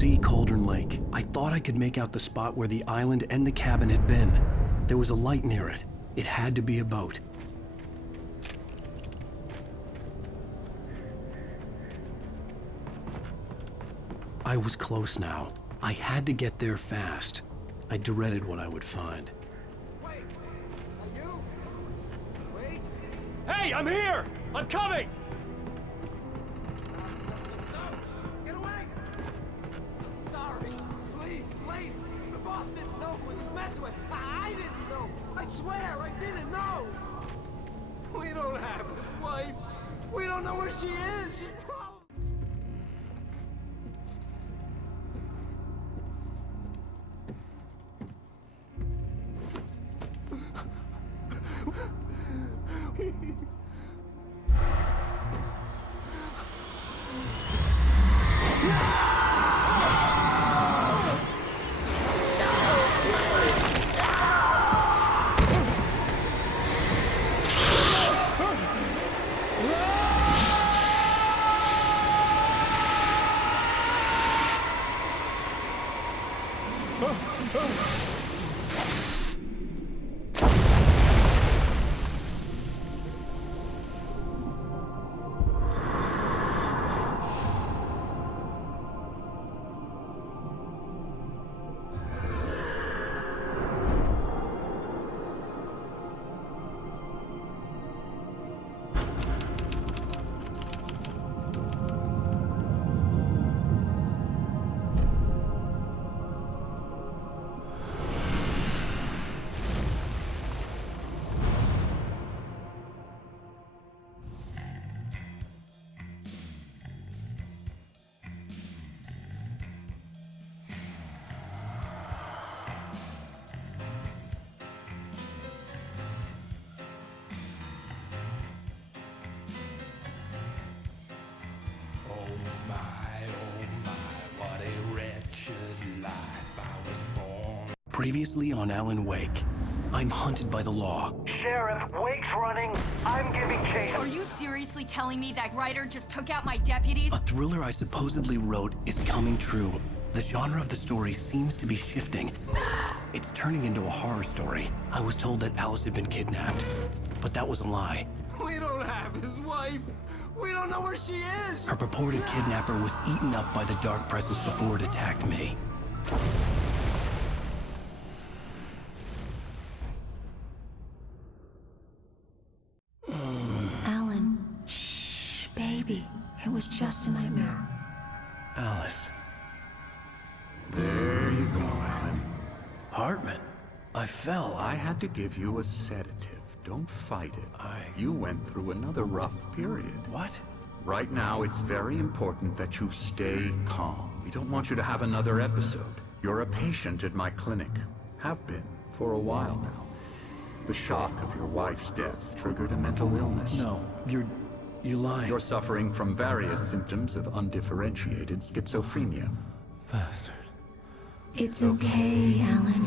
see Cauldron Lake. I thought I could make out the spot where the island and the cabin had been. There was a light near it. It had to be a boat. I was close now. I had to get there fast. I dreaded what I would find. Wait! Are you? Wait! Hey, I'm here! I'm coming! No! Get away! I'm sorry. Please, wait! The boss didn't know who he was messing with. I didn't know! I swear, I didn't know! We don't have a wife. We don't know where she is. She's probably... Oh my, what a wretched life I was born. Previously on Alan Wake, I'm hunted by the law. Sheriff, Wake's running. I'm giving chase. Are you seriously telling me that Ryder just took out my deputies? A thriller I supposedly wrote is coming true. The genre of the story seems to be shifting. It's turning into a horror story. I was told that Alice had been kidnapped, but that was a lie. We don't have his wife. We don't know where she is. Her purported kidnapper was eaten up by the dark presence before it attacked me. Alan, shh, baby. It was just a nightmare. Alice. There you go, Alan. Hartman. I fell. I had to give you a sedative. Don't fight it. You went through another rough period. What? Right now, it's very important that you stay calm. We don't want you to have another episode. You're a patient at my clinic. Have been for a while now. The shock of your wife's death triggered a mental illness. No, you're lying. You're suffering from various symptoms of undifferentiated schizophrenia. Bastard. It's okay, Alan.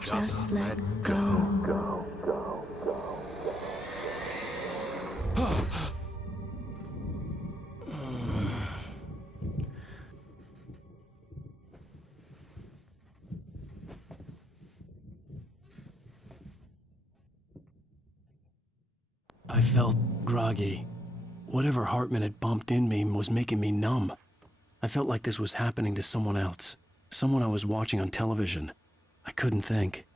Just let go. I felt groggy. Whatever Hartman had bumped in me was making me numb. I felt like this was happening to someone else. Someone I was watching on television. I couldn't think.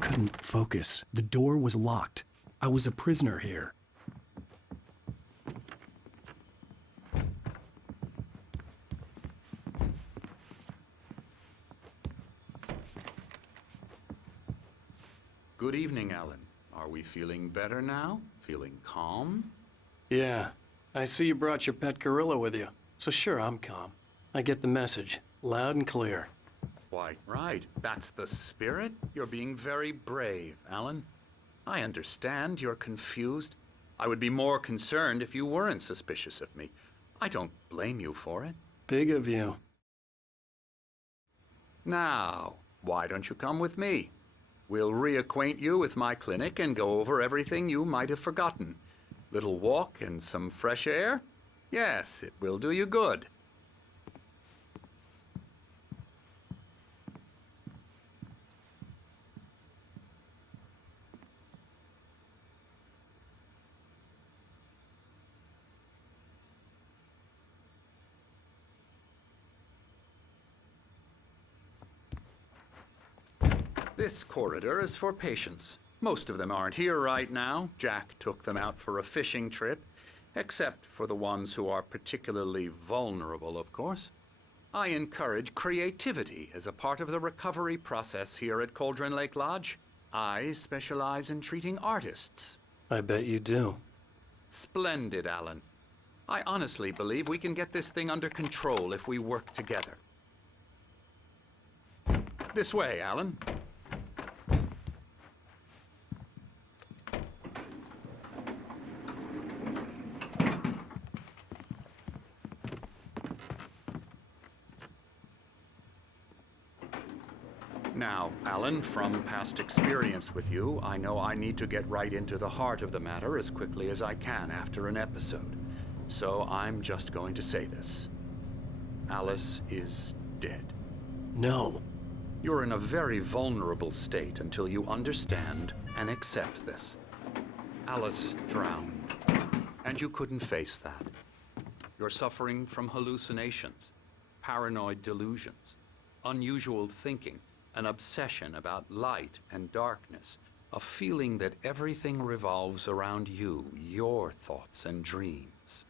Couldn't focus. The door was locked. I was a prisoner here. Good evening, Alan. Are we feeling better now? Feeling calm? Yeah, I see you brought your pet gorilla with you. So sure, I'm calm. I get the message, loud and clear. Why, right. That's the spirit. You're being very brave, Alan. I understand you're confused. I would be more concerned if you weren't suspicious of me. I don't blame you for it. Big of you. Now, why don't you come with me? We'll reacquaint you with my clinic and go over everything you might have forgotten. Little walk and some fresh air? Yes, it will do you good. This corridor is for patients. Most of them aren't here right now. Jack took them out for a fishing trip, except for the ones who are particularly vulnerable, of course. I encourage creativity as a part of the recovery process here at Cauldron Lake Lodge. I specialize in treating artists. I bet you do. Splendid, Alan. I honestly believe we can get this thing under control if we work together. This way, Alan. Now, Alan, from past experience with you, I know I need to get right into the heart of the matter as quickly as I can after an episode. So I'm just going to say this. Alice is dead. No. You're in a very vulnerable state until you understand and accept this. Alice drowned, and you couldn't face that. You're suffering from hallucinations, paranoid delusions, unusual thinking, an obsession about light and darkness, a feeling that everything revolves around you, your thoughts and dreams.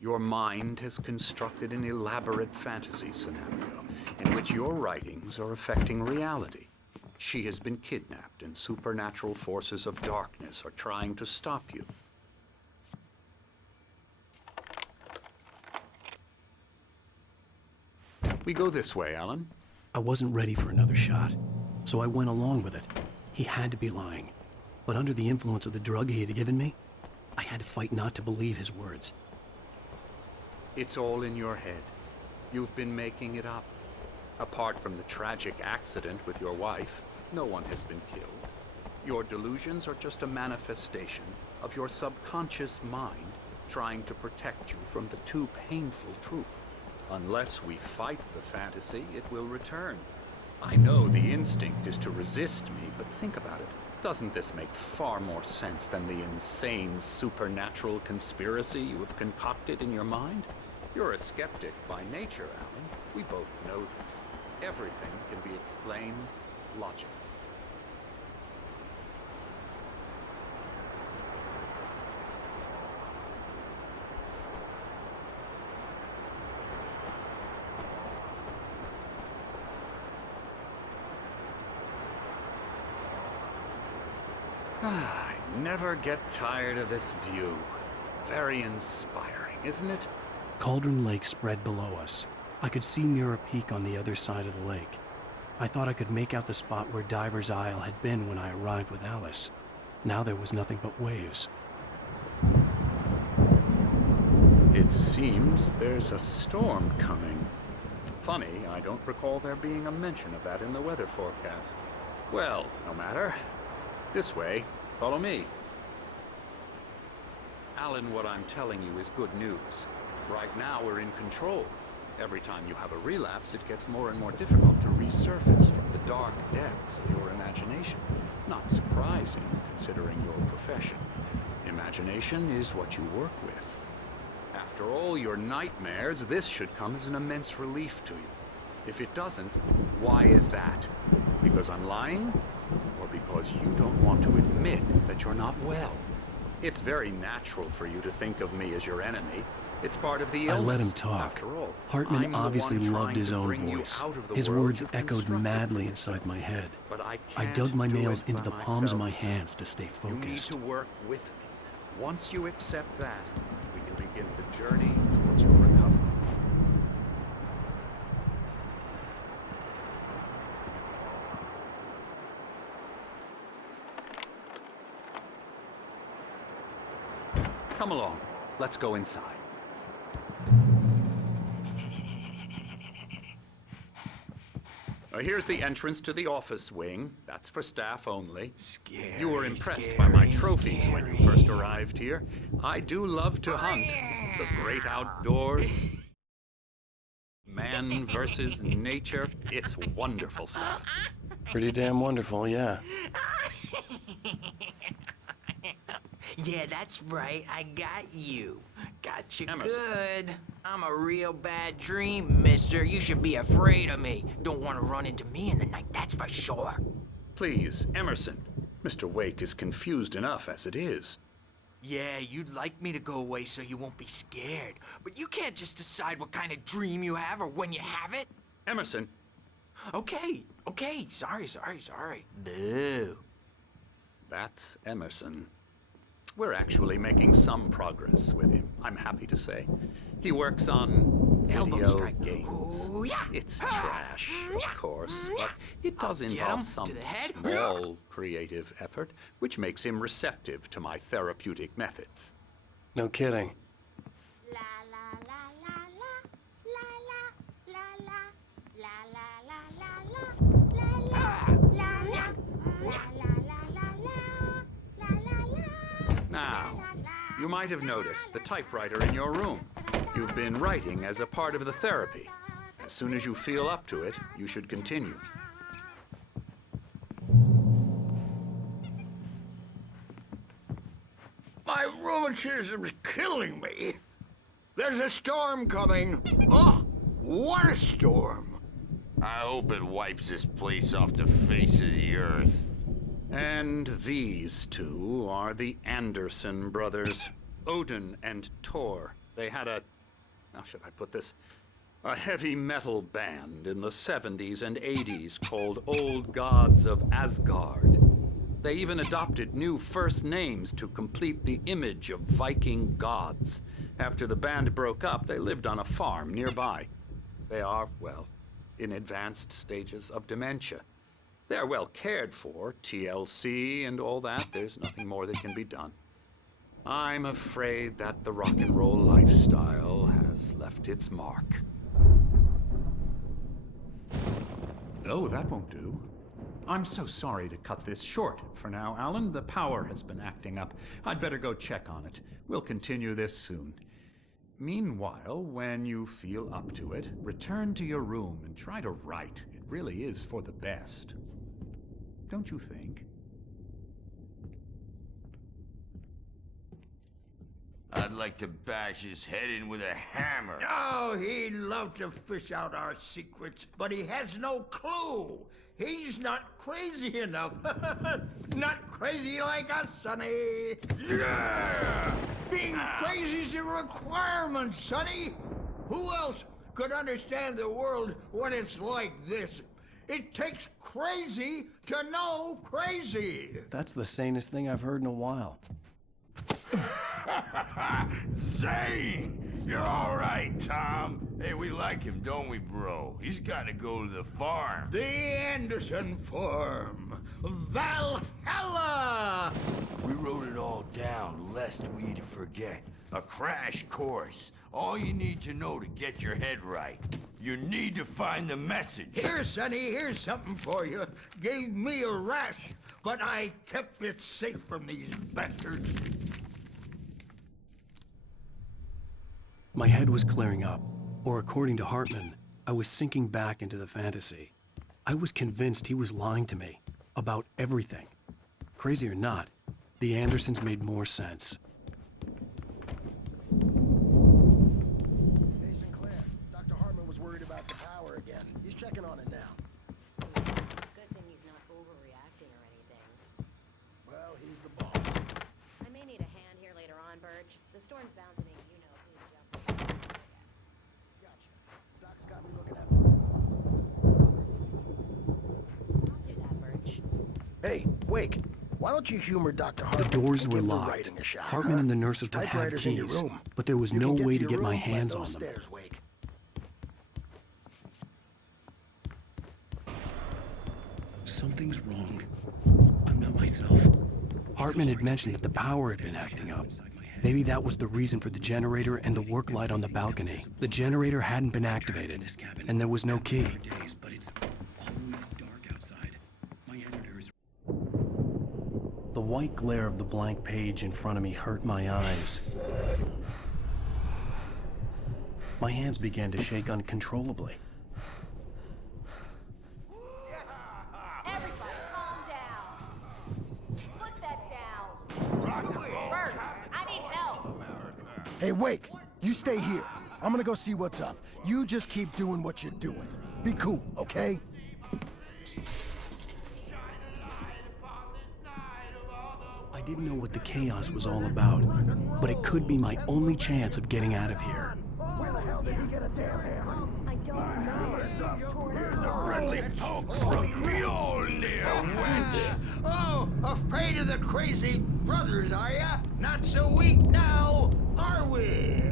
Your mind has constructed an elaborate fantasy scenario in which your writings are affecting reality. She has been kidnapped and supernatural forces of darkness are trying to stop you. We go this way, Alan. I wasn't ready for another shot, so I went along with it. He had to be lying. But under the influence of the drug he had given me, I had to fight not to believe his words. It's all in your head. You've been making it up. Apart from the tragic accident with your wife, no one has been killed. Your delusions are just a manifestation of your subconscious mind trying to protect you from the too painful truth. Unless we fight the fantasy, it will return. I know the instinct is to resist me, but think about it. Doesn't this make far more sense than the insane supernatural conspiracy you have concocted in your mind? You're a skeptic by nature, Alan. We both know this. Everything can be explained logically. I never get tired of this view. Very inspiring, isn't it? Cauldron Lake spread below us. I could see Mirror Peak on the other side of the lake. I thought I could make out the spot where Diver's Isle had been when I arrived with Alice. Now there was nothing but waves. It seems there's a storm coming. Funny, I don't recall there being a mention of that in the weather forecast. Well, no matter. This way. Follow me. Alan, what I'm telling you is good news. Right now, we're in control. Every time you have a relapse, it gets more and more difficult to resurface from the dark depths of your imagination. Not surprising, considering your profession. Imagination is what you work with. After all your nightmares, this should come as an immense relief to you. If it doesn't, why is that? Because I'm lying? Or because you don't want to admit that you're not well? It's very natural for you to think of me as your enemy. It's part of the illness. I let him talk. After all, Hartman I'm the obviously one loved trying his to own bring you voice. out of the His world words you've echoed constructed madly for inside yourself. my head. But I I can't dug my do nails it into by the palms of my myself. hands to stay You need focused. to work with me. Once you accept that, we can begin the journey towards your recovery. Come along. Let's go inside. Here's the entrance to the office wing. That's for staff only. Scary, You were impressed scary, by my trophies when you scary. first arrived here. I do love to hunt. The great outdoors. Man versus nature. It's wonderful stuff. Pretty damn wonderful, yeah. Yeah, that's right. I got you. Got you Emerson. good. I'm a real bad dream, mister. You should be afraid of me. Don't want to run into me in the night, that's for sure. Please, Emerson. Mr. Wake is confused enough as it is. Yeah, you'd like me to go away so you won't be scared. But you can't just decide what kind of dream you have or when you have it. Emerson, Okay. Sorry. Boo. that's Emerson. We're actually making some progress with him, I'm happy to say. He works on Elbow video strike. games. Ooh, yeah. It's trash, of course, but it does I'll get involve him some to the head. small creative effort, which makes him receptive to my therapeutic methods. No kidding. La la la la la la la la la la la la la la Now, you might have noticed the typewriter in your room. You've been writing as a part of the therapy. As soon as you feel up to it, you should continue. My rheumatism's killing me. There's a storm coming. Oh, what a storm. I hope it wipes this place off the face of the earth. And these two are the Anderson brothers, Odin and Tor. They had how should I put this? A heavy metal band in the 70s and 80s called Old Gods of Asgard. They even adopted new first names to complete the image of Viking gods. After the band broke up, they lived on a farm nearby. They are, well, in advanced stages of dementia. They're well cared for, TLC and all that. There's nothing more that can be done. I'm afraid that the rock and roll lifestyle has left its mark. Oh, that won't do. I'm so sorry to cut this short for now, Alan. The power has been acting up. I'd better go check on it. We'll continue this soon. Meanwhile, when you feel up to it, return to your room and try to write. It really is for the best. Don't you think? I'd like to bash his head in with a hammer. Oh, he'd love to fish out our secrets, but he has no clue. He's not crazy enough. Not crazy like us, Sonny. Yeah! Being crazy's a requirement, Sonny. Who else could understand the world when it's like this? It takes crazy to know crazy. That's the sanest thing I've heard in a while. Zane! You're all right, Tom. Hey, we like him, don't we, bro? He's got to go to the farm. The Anderson Farm. Valhalla! We wrote it all down, lest we forget. A crash course. All you need to know to get your head right. You need to find the message. Here, Sonny, here's something for you. Gave me a rash, but I kept it safe from these bastards. My head was clearing up, or according to Hartman, I was sinking back into the fantasy. I was convinced he was lying to me about everything. Crazy or not, the Andersons made more sense. Hey, Sinclair. Dr. Hartman was worried about the power again. He's checking on it now. Good thing he's not overreacting or anything. Well, he's the boss. I may need a hand here later on, Birch. The storm's bound to make you know who jump. Gotcha. Doc's got me looking after I'll do that, Birch. Hey, Wake. Why don't you humor Dr. The Hartman? doors and were give the locked. writing a shot, Hartman huh? and the nurses would have Typewriter's in your keys, room. but there was You no can way to your get my room, hands climb on those them. stairs, Wake. Something's wrong. I'm not myself. Hartman had mentioned that the power had been acting up. Maybe that was the reason for the generator and the work light on the balcony. The generator hadn't been activated, and there was no key. The white glare of the blank page in front of me hurt my eyes. My hands began to shake uncontrollably. Everybody, calm down. Put that down. Bert, I need help. Hey, Wake, you stay here. I'm gonna go see what's up. You just keep doing what you're doing. Be cool, okay? I didn't know what the chaos was all about, but it could be my only chance of getting out of here. Where the hell did he get a damn hammer? I don't know. Here's a friendly poke from Mjolnir, wench. Oh, afraid of the crazy brothers, are ya? Not so weak now, are we?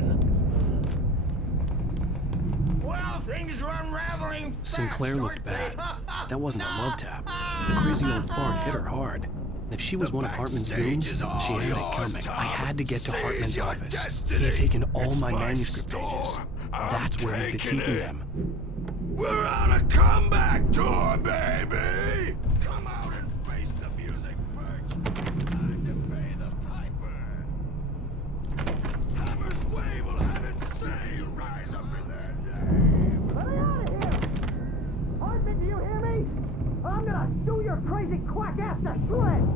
Well, things are unraveling fast, Sinclair looked aren't bad. they? That wasn't a love tap. The crazy old fart hit her hard. And if she was one of Hartman's goons, she had it coming. I had to get to Hartman's office. He had taken all my manuscript pages. That's where he'd been keeping them. We're on a comeback tour, baby! Come out and face the music, Birch. Time to pay the piper. Hammer's way will have its say. Rise up in their name. Let me out of here! Hartman, do you hear me? I'm gonna sue your crazy quack ass to shreds!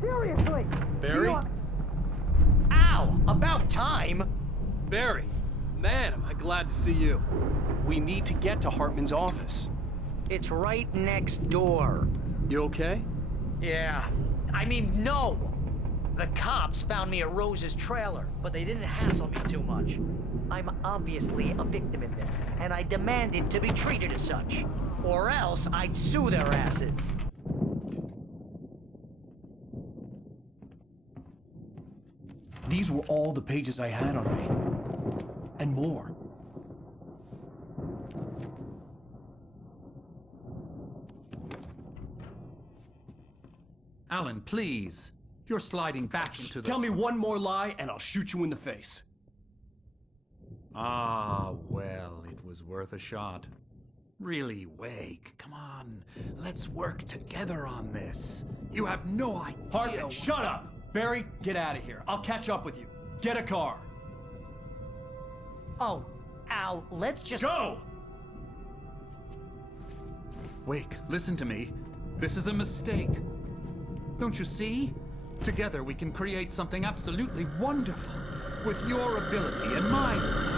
Seriously! Barry? Ow! About time! Barry, man, am I glad to see you. We need to get to Hartman's office. It's right next door. You okay? Yeah. I mean, no! The cops found me at Rose's trailer, but they didn't hassle me too much. I'm obviously a victim in this, and I demanded to be treated as such. Or else I'd sue their asses. These were all the pages I had on me. And more. Alan, please. You're sliding back into the... Tell me one more lie and I'll shoot you in the face. Ah, well, it was worth a shot. Really, Wake, come on. Let's work together on this. You have no idea... Hartman, shut up! Barry, get out of here. I'll catch up with you. Get a car. Oh, Al, let's just... Go! Wake, listen to me. This is a mistake. Don't you see? Together we can create something absolutely wonderful. With your ability and mine.